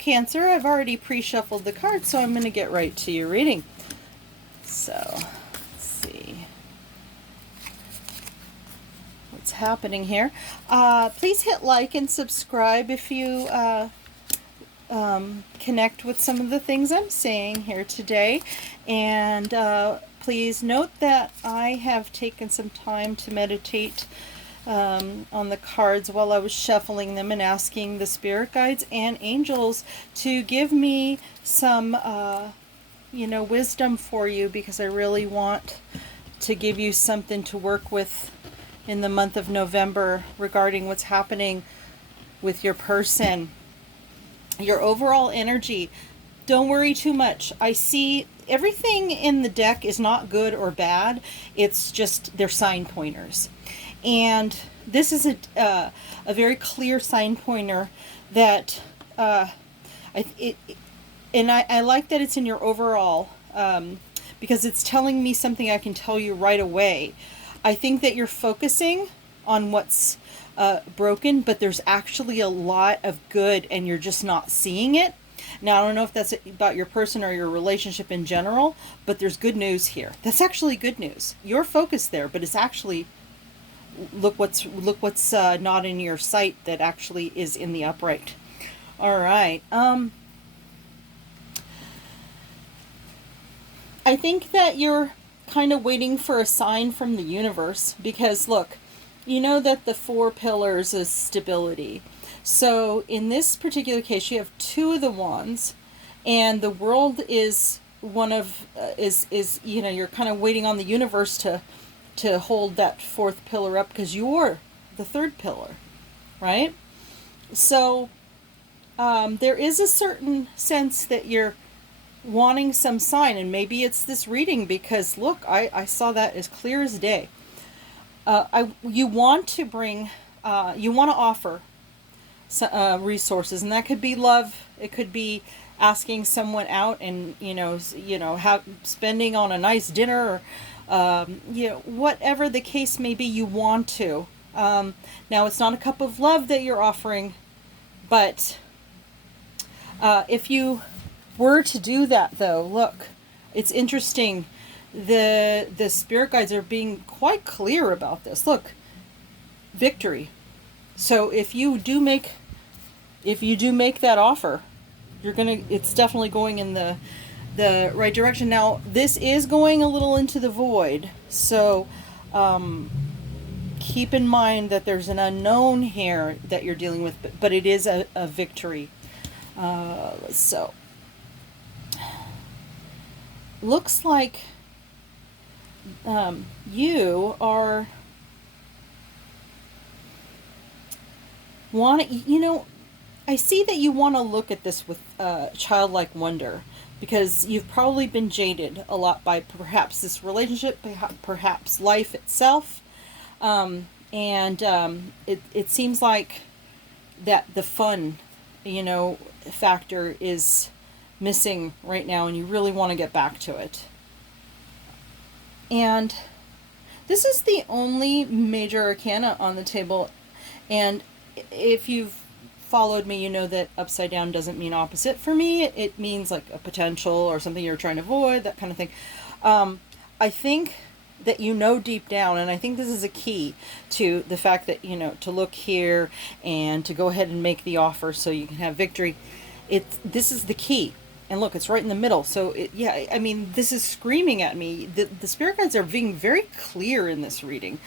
Cancer. I've already pre-shuffled the cards, so I'm going to get right to your reading. So, let's see what's happening here. Please hit like and subscribe if you connect with some of the things I'm saying here today. And please note that I have taken some time to meditate on the cards while I was shuffling them and asking the spirit guides and angels to give me some wisdom for you, because I really want to give you something to work with in the month of November regarding what's happening with your person, your overall energy. Don't worry too much. I see everything in the deck is not good or bad. It's just they're sign pointers. And this is a very clear sign pointer that I like that it's in your overall, because it's telling me something I can tell you right away. I think that you're focusing on what's broken, but there's actually a lot of good and you're just not seeing it. Now, I don't know if that's about your person or your relationship in general, but there's good news here. That's actually good news. You're focused there, but it's actually, look what's not in your sight that actually is in the upright. All right. I think that you're kind of waiting for a sign from the universe, because look, you know that the 4 pillars is stability. So in this particular case, you have 2 of the wands, and the world is one of you're kind of waiting on the universe to hold that 4th pillar up, because you're the 3rd pillar, right? So there is a certain sense that you're wanting some sign, and maybe it's this reading, because look, I saw that as clear as day. You want to offer resources, and that could be love. It could be asking someone out and spending on a nice dinner, or whatever the case may be. You want to. Now, it's not a cup of love that you're offering, but if you were to do that, though, look, it's interesting. The spirit guides are being quite clear about this. Look, victory. So if you do make that offer, it's definitely going in the right direction. Now, this is going a little into the void, so keep in mind that there's an unknown here that you're dealing with, but it is a victory. So looks like you are I see that you want to look at this with childlike wonder, because you've probably been jaded a lot by perhaps this relationship, perhaps life itself, and it seems like that the fun factor is missing right now, and you really want to get back to it. And this is the only major arcana on the table, and if you've followed me, you know that upside down doesn't mean opposite for me. It means like a potential or something you're trying to avoid, that kind of thing. I think that deep down, and I think this is a key to the fact that, to look here and to go ahead and make the offer so you can have victory. This is the key. And look, it's right in the middle. So, this is screaming at me. The spirit guides are being very clear in this reading.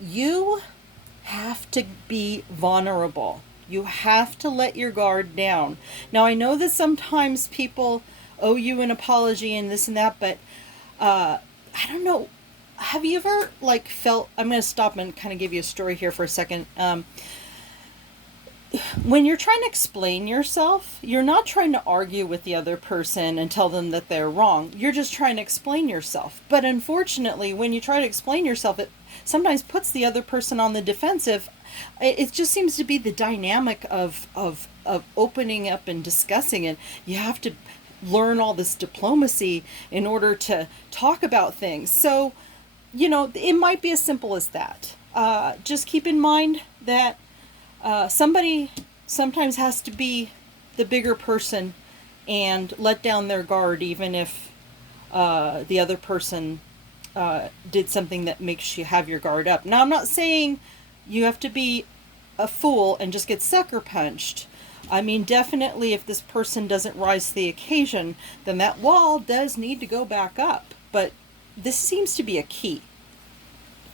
You have to be vulnerable. You have to let your guard down. Now, I know that sometimes people owe you an apology and this and that, but I don't know. Have you ever felt... I'm going to stop and kind of give you a story here for a second. When you're trying to explain yourself, you're not trying to argue with the other person and tell them that they're wrong. You're just trying to explain yourself. But unfortunately, when you try to explain yourself, it sometimes puts the other person on the defensive. It just seems to be the dynamic of opening up and discussing it. You have to learn all this diplomacy in order to talk about things. So, it might be as simple as that. Just keep in mind that somebody sometimes has to be the bigger person and let down their guard, even if the other person did something that makes you have your guard up. Now, I'm not saying you have to be a fool and just get sucker punched. I mean, definitely if this person doesn't rise to the occasion, then that wall does need to go back up. But this seems to be a key.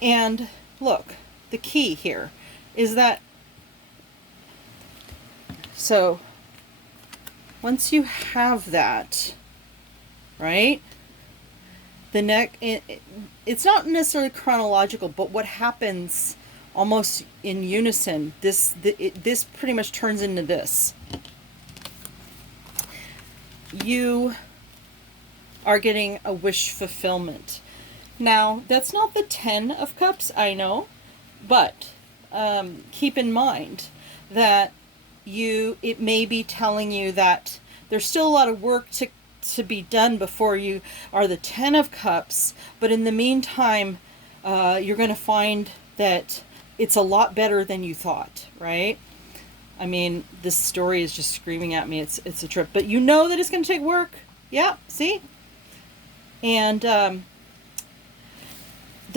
And look, the key here is that, so once you have that, right, it's not necessarily chronological, but what happens almost in unison, this pretty much turns into this. You are getting a wish fulfillment. Now, that's not the 10 of Cups, I know, but keep in mind that it may be telling you that there's still a lot of work to be done before you are the 10 of Cups, but in the meantime, you're going to find that it's a lot better than you thought, right? I mean, this story is just screaming at me. It's a trip, but you know that it's going to take work. Yeah, see? And the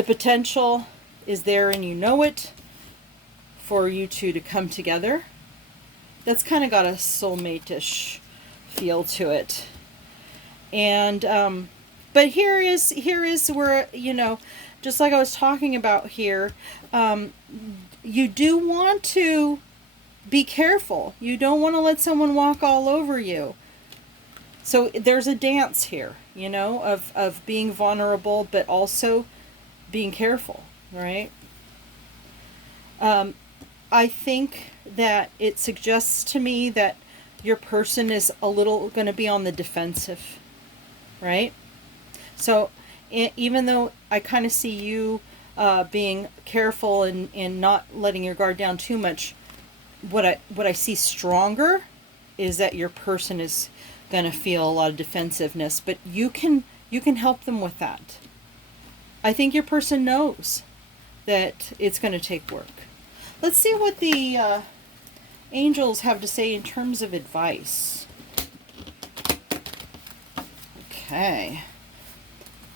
potential is there, and you know it, for you two to come together. That's kind of got a soulmate-ish feel to it. And but here is where, you know, just like I was talking about here, you do want to be careful. You don't want to let someone walk all over you. So there's a dance here, you know, of being vulnerable, but also being careful, right? I think that it suggests to me that your person is a little going to be on the defensive, right? So even though I kind of see you being careful and not letting your guard down too much, what I see stronger is that your person is going to feel a lot of defensiveness, but you can help them with that. I think your person knows that it's going to take work. Let's see what the angels have to say in terms of advice. Okay.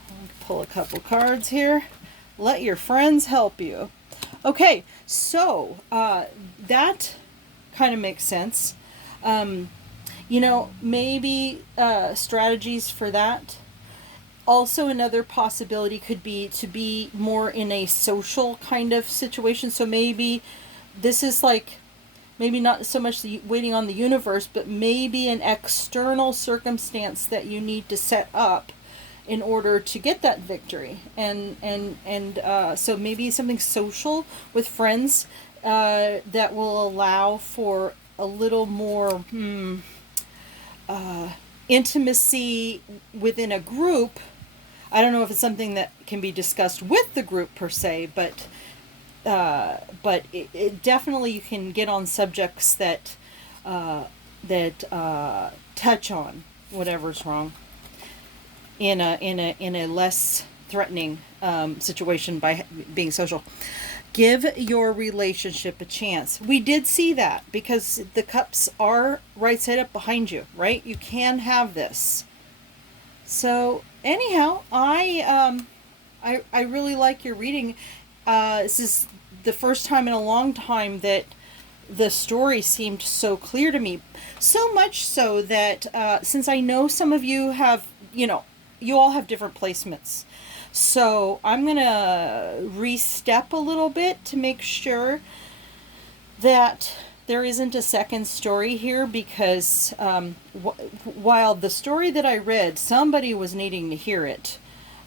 I'll pull a couple cards here. Let your friends help you. Okay, so that kind of makes sense. You know, maybe strategies for that. Also, another possibility could be to be more in a social kind of situation. So maybe this is like, maybe not so much waiting on the universe, but maybe an external circumstance that you need to set up in order to get that victory. And so maybe something social with friends that will allow for a little more intimacy within a group. I don't know if it's something that can be discussed with the group per se, but it definitely, you can get on subjects that touch on whatever's wrong in a less threatening situation by being social. Give your relationship a chance. We did see that because the cups are right side up behind you, right? You can have this. So anyhow, I really like your reading. This is the first time in a long time that the story seemed so clear to me. So much so that since I know some of you have, you know, you all have different placements. So I'm going to re-step a little bit to make sure that there isn't a second story here, because while the story that I read, somebody was needing to hear it,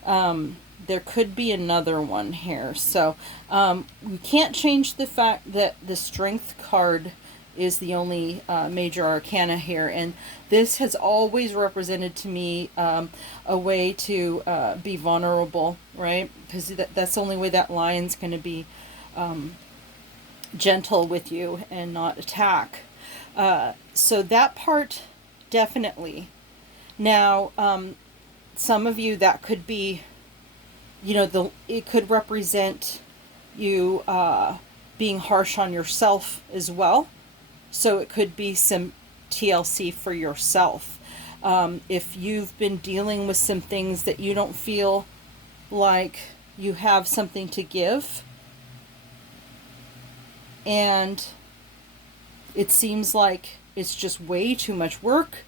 there could be another one here. So we can't change the fact that the Strength card is the only major arcana here, and this has always represented to me a way to be vulnerable, right? Because that's the only way that lion's going to be gentle with you and not attack. So that part, definitely. Now, some of you, that could be, you know, it could represent you being harsh on yourself as well. So it could be some TLC for yourself. If you've been dealing with some things that you don't feel like you have something to give, and it seems like it's just way too much work,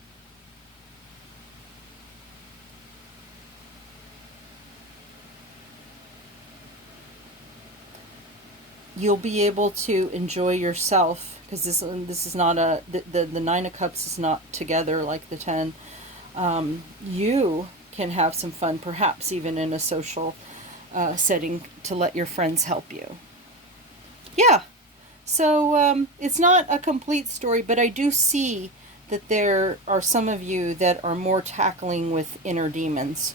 you'll be able to enjoy yourself, because this is not the Nine of Cups is not together like the 10. You can have some fun, perhaps even in a social setting, to let your friends help you. Yeah. So it's not a complete story, but I do see that there are some of you that are more tackling with inner demons.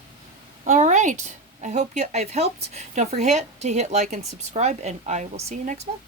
All right. I hope I've helped. Don't forget to hit like and subscribe, and I will see you next month.